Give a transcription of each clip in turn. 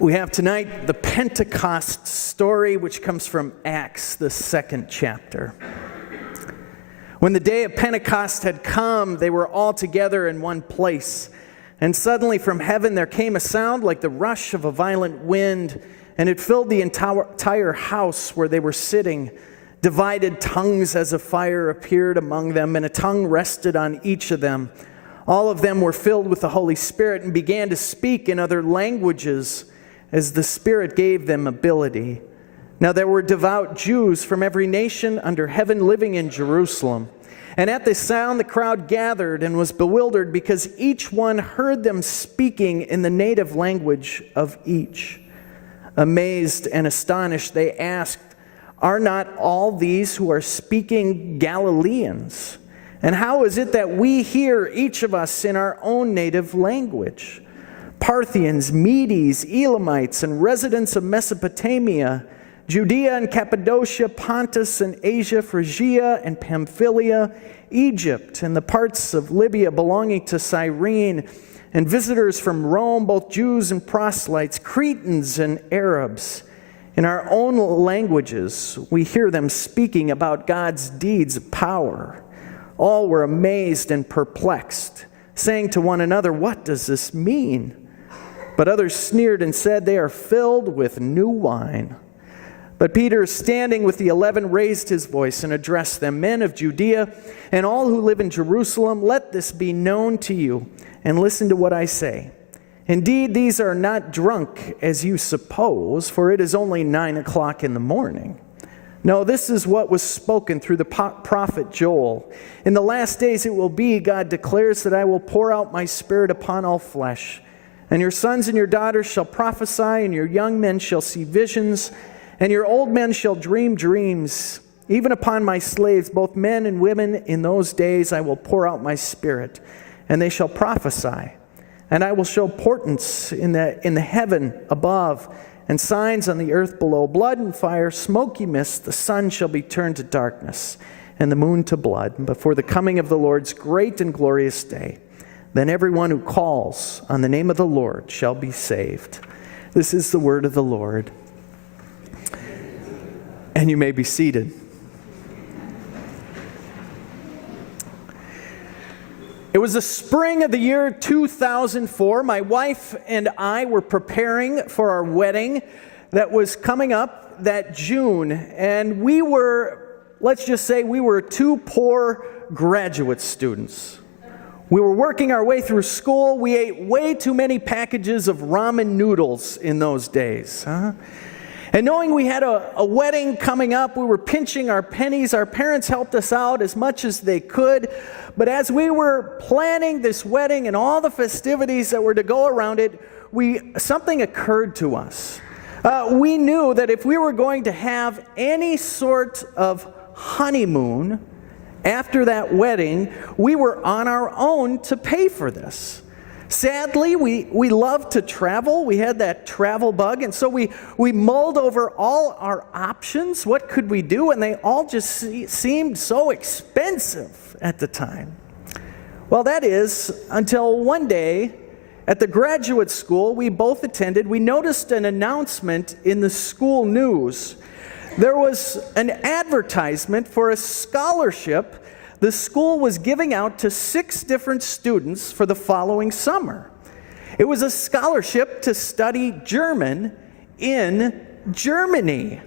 We have tonight the Pentecost story, which comes from Acts, the 2nd chapter. When the day of Pentecost had come, they were all together in one place. And suddenly from heaven there came a sound like the rush of a violent wind, and it filled the entire house where they were sitting. Divided tongues as of fire appeared among them, and a tongue rested on each of them. All of them were filled with the Holy Spirit and began to speak in other languages as the Spirit gave them ability. Now there were devout Jews from every nation under heaven living in Jerusalem. And at this sound the crowd gathered and was bewildered because each one heard them speaking in the native language of each. Amazed and astonished, they asked, "Are not all these who are speaking Galileans? And how is it that we hear each of us in our own native language? Parthians, Medes, Elamites, and residents of Mesopotamia, Judea and Cappadocia, Pontus and Asia, Phrygia and Pamphylia, Egypt, and the parts of Libya belonging to Cyrene, and visitors from Rome, both Jews and proselytes, Cretans and Arabs. In our own languages, we hear them speaking about God's deeds of power." All were amazed and perplexed, saying to one another, "What does this mean?" But others sneered and said, "They are filled with new wine." But Peter, standing with the 11, raised his voice and addressed them, "Men of Judea and all who live in Jerusalem, let this be known to you, and listen to what I say. Indeed, these are not drunk as you suppose, for it is only 9 o'clock in the morning. No, this is what was spoken through the prophet Joel. In the last days it will be, God declares, that I will pour out my Spirit upon all flesh. And your sons and your daughters shall prophesy, and your young men shall see visions, and your old men shall dream dreams. Even upon my slaves, both men and women, in those days I will pour out my Spirit, and they shall prophesy. And I will show portents in the heaven above, and signs on the earth below, blood and fire, smoky mist. The sun shall be turned to darkness, and the moon to blood, before the coming of the Lord's great and glorious day. Then everyone who calls on the name of the Lord shall be saved." This is the word of the Lord. And you may be seated. It was the spring of the year 2004. My wife and I were preparing for our wedding that was coming up that June. And we were, let's just say, we were two poor graduate students. We were working our way through school. We ate way too many packages of ramen noodles in those days. And knowing we had a wedding coming up, we were pinching our pennies. Our parents helped us out as much as they could. But as we were planning this wedding and all the festivities that were to go around it, something occurred to us. We knew that if we were going to have any sort of honeymoon after that wedding, we were on our own to pay for this. Sadly, we loved to travel. We had that travel bug, and so we mulled over all our options. What could we do? And they all just seemed so expensive at the time. Well, that is until one day at the graduate school we both attended, we noticed an announcement in the school news. There was an advertisement for a scholarship the school was giving out to 6 different students for the following summer. It was a scholarship to study German in Germany.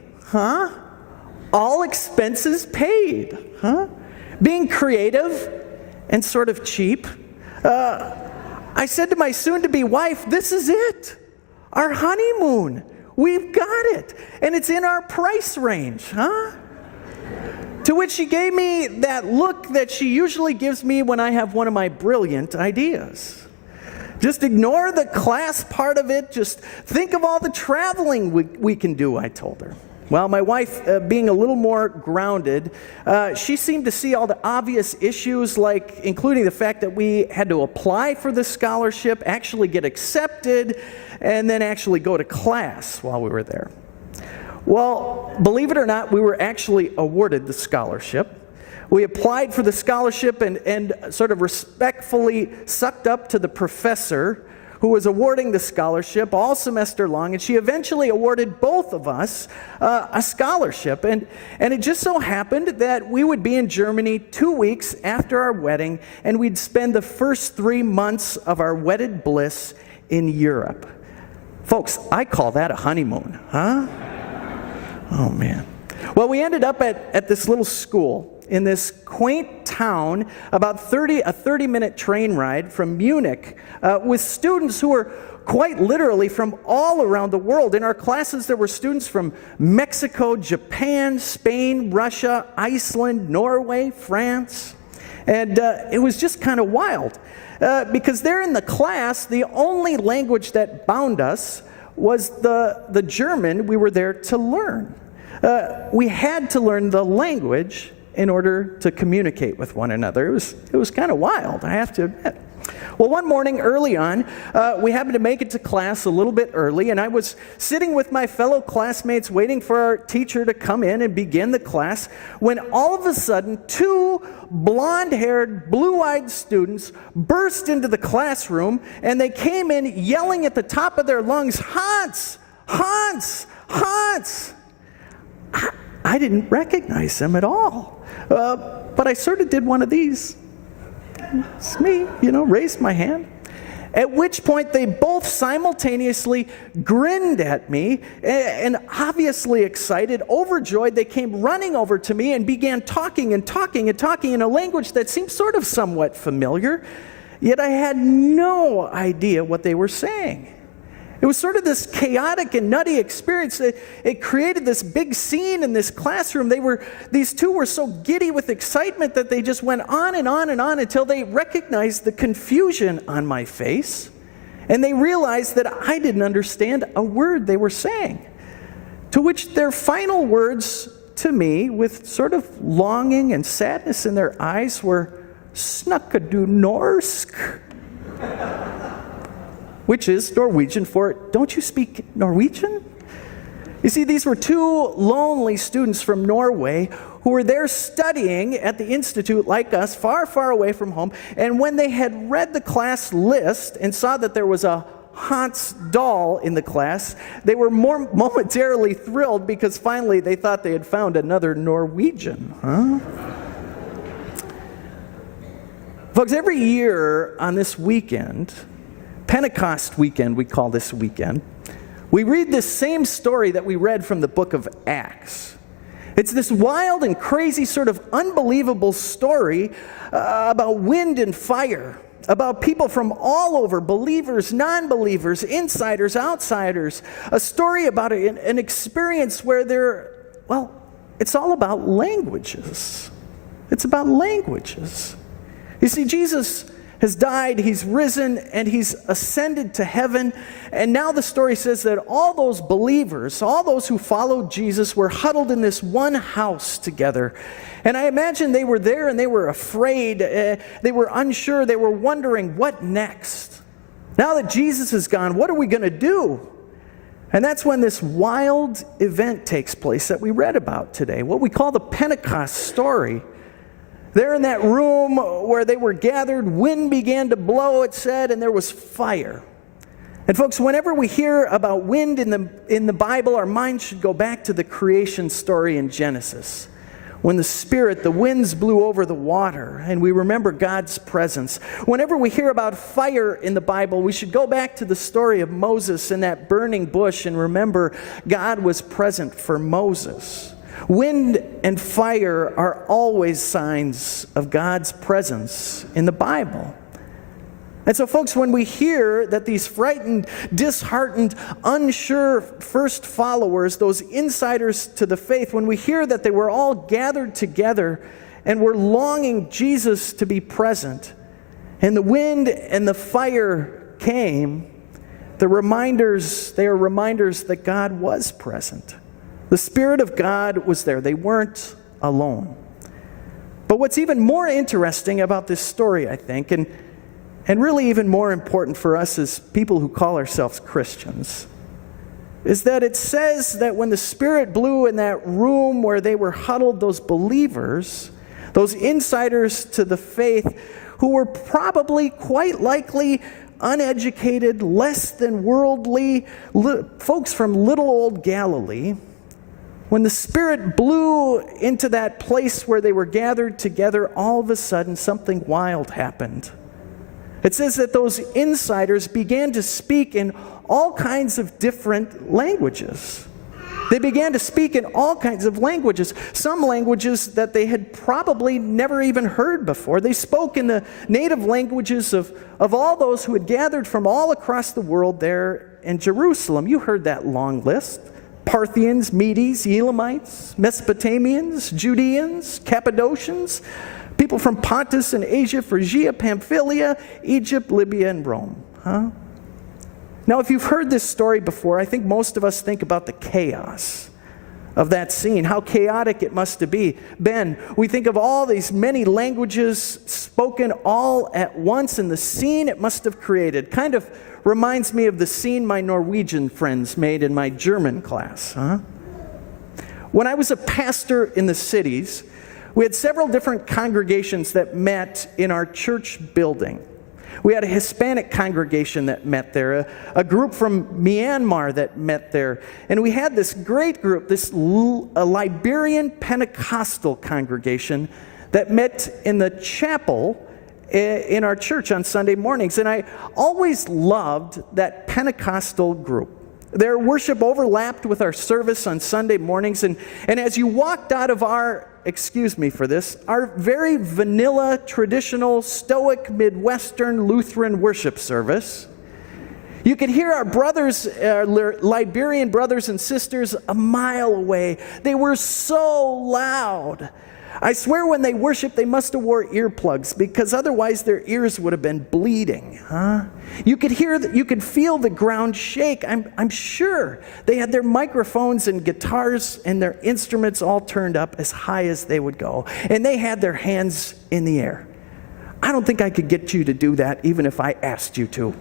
All expenses paid. Being creative and sort of cheap, I said to my soon-to-be wife, "This is it. Our honeymoon. We've got it. And it's in our price range, To which she gave me that look that she usually gives me when I have one of my brilliant ideas. "Just ignore the class part of it. Just think of all the traveling we can do," I told her. Well, my wife, being a little more grounded, she seemed to see all the obvious issues, like including the fact that we had to apply for the scholarship, actually get accepted, and then actually go to class while we were there. Well, believe it or not, we were actually awarded the scholarship. We applied for the scholarship and sort of respectfully sucked up to the professor, who was awarding the scholarship all semester long, and she eventually awarded both of us a scholarship. And it just so happened that we would be in Germany 2 weeks after our wedding, and we'd spend the first 3 months of our wedded bliss in Europe. Folks, I call that a honeymoon, huh? Oh, man. Well, we ended up at this little school in this quaint town, about a 30-minute train ride from Munich, with students who were quite literally from all around the world. In our classes, there were students from Mexico, Japan, Spain, Russia, Iceland, Norway, France. And it was just kind of wild, because there in the class, the only language that bound us was the German we were there to learn. We had to learn the language in order to communicate with one another. It was kind of wild, I have to admit. Well, one morning early on, we happened to make it to class a little bit early, and I was sitting with my fellow classmates waiting for our teacher to come in and begin the class, when all of a sudden 2 blonde-haired, blue-eyed students burst into the classroom, and they came in yelling at the top of their lungs, "Hans! Hans! Hans!" I didn't recognize them at all. But I sort of did one of these. It's me, raised my hand. At which point they both simultaneously grinned at me, and obviously excited, overjoyed, they came running over to me and began talking in a language that seemed sort of somewhat familiar, yet I had no idea what they were saying. It was sort of this chaotic and nutty experience. It created this big scene in this classroom. These 2 were so giddy with excitement that they just went on and on and on until they recognized the confusion on my face, and they realized that I didn't understand a word they were saying. To which their final words to me, with sort of longing and sadness in their eyes, were "Snakker du norsk?" which is Norwegian for, "Don't you speak Norwegian?" You see, these were 2 lonely students from Norway who were there studying at the institute like us, far, far away from home. And when they had read the class list and saw that there was a Hans doll in the class, they were more momentarily thrilled, because finally they thought they had found another Norwegian. Huh? Folks, every year on this weekend, Pentecost weekend, we call this weekend, we read this same story that we read from the book of Acts. It's this wild and crazy, sort of unbelievable story about wind and fire, about people from all over, believers, non-believers, insiders, outsiders, a story about an experience where it's all about languages. It's about languages. You see, Jesus has died, he's risen, and he's ascended to heaven. And now the story says that all those believers, all those who followed Jesus, were huddled in this one house together. And I imagine they were there and they were afraid, they were unsure, they were wondering, what next? Now that Jesus is gone, what are we going to do? And that's when this wild event takes place that we read about today, what we call the Pentecost story. There in that room where they were gathered, wind began to blow, it said, and there was fire. And folks, whenever we hear about wind in the Bible, our minds should go back to the creation story in Genesis, when the winds blew over the water, and we remember God's presence. Whenever we hear about fire in the Bible, we should go back to the story of Moses in that burning bush and remember God was present for Moses. Wind and fire are always signs of God's presence in the Bible. And so, folks, when we hear that these frightened, disheartened, unsure first followers, those insiders to the faith, when we hear that they were all gathered together and were longing Jesus to be present, and the wind and the fire came, they are reminders that God was present. The Spirit of God was there. They weren't alone. But what's even more interesting about this story, I think, and really even more important for us as people who call ourselves Christians, is that it says that when the Spirit blew in that room where they were huddled, those believers, those insiders to the faith, who were probably quite likely uneducated, less than worldly folks from little old Galilee, when the Spirit blew into that place where they were gathered together, all of a sudden something wild happened. It says that those insiders began to speak in all kinds of different languages. They began to speak in all kinds of languages, some languages that they had probably never even heard before. They spoke in the native languages of all those who had gathered from all across the world there in Jerusalem. You heard that long list. Parthians, Medes, Elamites, Mesopotamians, Judeans, Cappadocians, people from Pontus and Asia, Phrygia, Pamphylia, Egypt, Libya, and Rome. Now, if you've heard this story before, I think most of us think about the chaos of that scene, how chaotic it must have been. We think of all these many languages spoken all at once, and the scene it must have created kind of reminds me of the scene my Norwegian friends made in my German class. When I was a pastor in the cities, we had several different congregations that met in our church building. We had a Hispanic congregation that met there, a group from Myanmar that met there, and we had this great group, a Liberian Pentecostal congregation that met in the chapel in our church on Sunday mornings. And I always loved that Pentecostal group. Their worship overlapped with our service on Sunday mornings, and as you walked out of our very vanilla, traditional, stoic, Midwestern Lutheran worship service, you could hear our brothers, Liberian brothers and sisters, a mile away. They were so loud. I swear when they worshiped, they must have wore earplugs, because otherwise their ears would have been bleeding. You could feel the ground shake. I'm sure they had their microphones and guitars and their instruments all turned up as high as they would go. And they had their hands in the air. I don't think I could get you to do that even if I asked you to.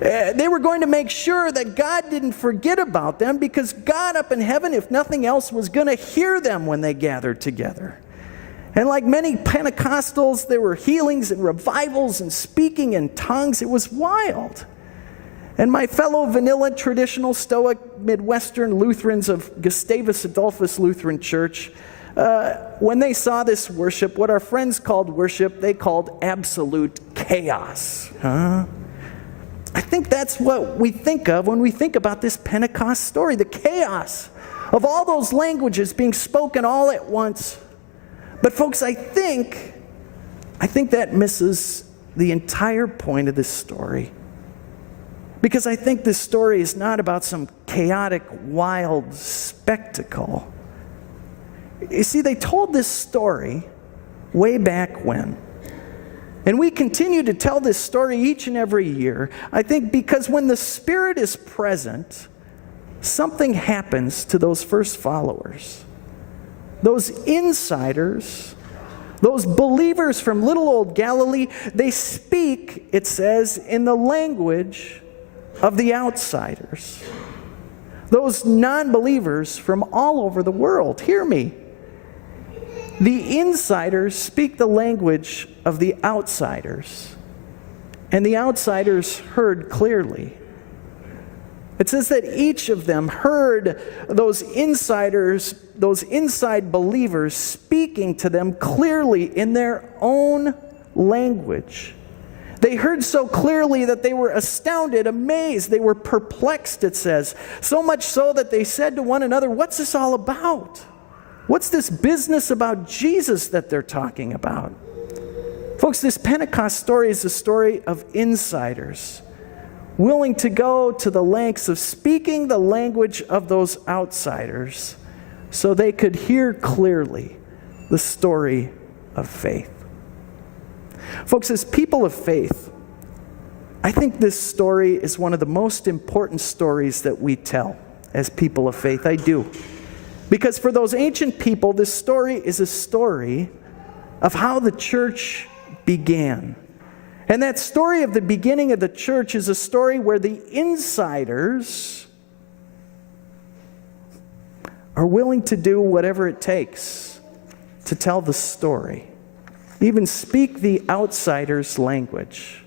They were going to make sure that God didn't forget about them, because God up in heaven, if nothing else, was going to hear them when they gathered together. And like many Pentecostals, there were healings and revivals and speaking in tongues. It was wild. And my fellow vanilla, traditional, stoic, Midwestern Lutherans of Gustavus Adolphus Lutheran Church, when they saw this worship, what our friends called worship, they called absolute chaos. I think that's what we think of when we think about this Pentecost story, the chaos of all those languages being spoken all at once. But folks, I think that misses the entire point of this story. Because I think this story is not about some chaotic, wild spectacle. You see, they told this story way back when. And we continue to tell this story each and every year, I think, because when the Spirit is present, something happens to those first followers. Those insiders, those believers from little old Galilee, they speak, it says, in the language of the outsiders. Those non-believers from all over the world, hear me. The insiders speak the language of the outsiders, and the outsiders heard clearly. It says that each of them heard those insiders, those inside believers, speaking to them clearly in their own language. They heard so clearly that they were astounded, amazed. They were perplexed, it says. So much so that they said to one another, "What's this all about? What's this business about Jesus that they're talking about?" Folks, this Pentecost story is a story of insiders willing to go to the lengths of speaking the language of those outsiders so they could hear clearly the story of faith. Folks, as people of faith, I think this story is one of the most important stories that we tell as people of faith. I do. Because for those ancient people, this story is a story of how the church began. And that story of the beginning of the church is a story where the insiders are willing to do whatever it takes to tell the story, even speak the outsider's language.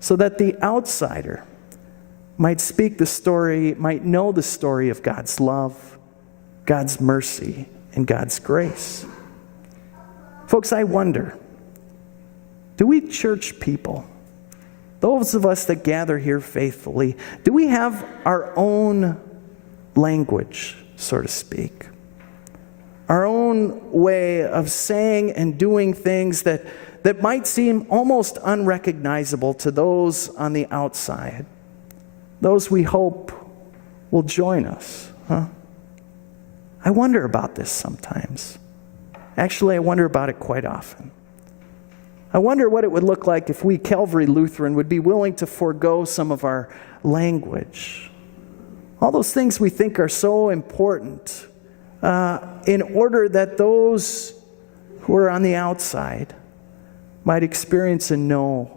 so that the outsider might speak the story, might know the story of God's love, God's mercy, and God's grace. Folks, I wonder, do we church people, those of us that gather here faithfully, do we have our own language, so to speak? Our own way of saying and doing things that might seem almost unrecognizable to those on the outside, those we hope will join us, huh? I wonder about this sometimes. Actually, I wonder about it quite often. I wonder what it would look like if we, Calvary Lutheran, would be willing to forego some of our language. All those things we think are so important in order that those who are on the outside might experience and know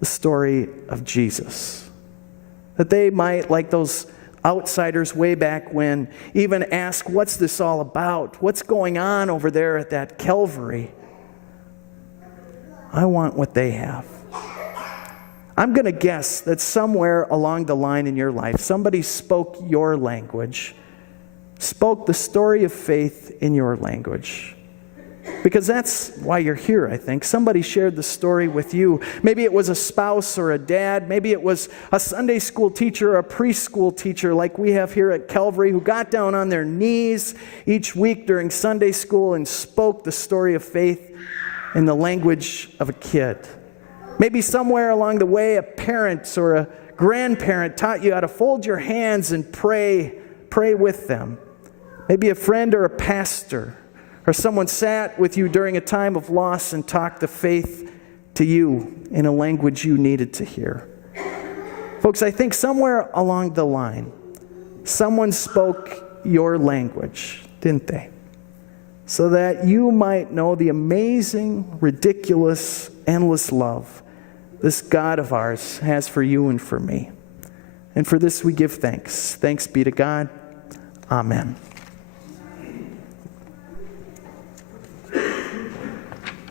the story of Jesus. That they might, like those outsiders way back when, even ask, what's this all about? What's going on over there at that Calvary? I want what they have. I'm going to guess that somewhere along the line in your life, somebody spoke your language, spoke the story of faith in your language. Because that's why you're here, I think. Somebody shared the story with you. Maybe it was a spouse or a dad. Maybe it was a Sunday school teacher or a preschool teacher like we have here at Calvary who got down on their knees each week during Sunday school and spoke the story of faith in the language of a kid. Maybe somewhere along the way a parent or a grandparent taught you how to fold your hands and pray with them. Maybe a friend or a pastor or someone sat with you during a time of loss and talked the faith to you in a language you needed to hear. Folks, I think somewhere along the line, someone spoke your language, didn't they? So that you might know the amazing, ridiculous, endless love this God of ours has for you and for me. And for this we give thanks. Thanks be to God. Amen.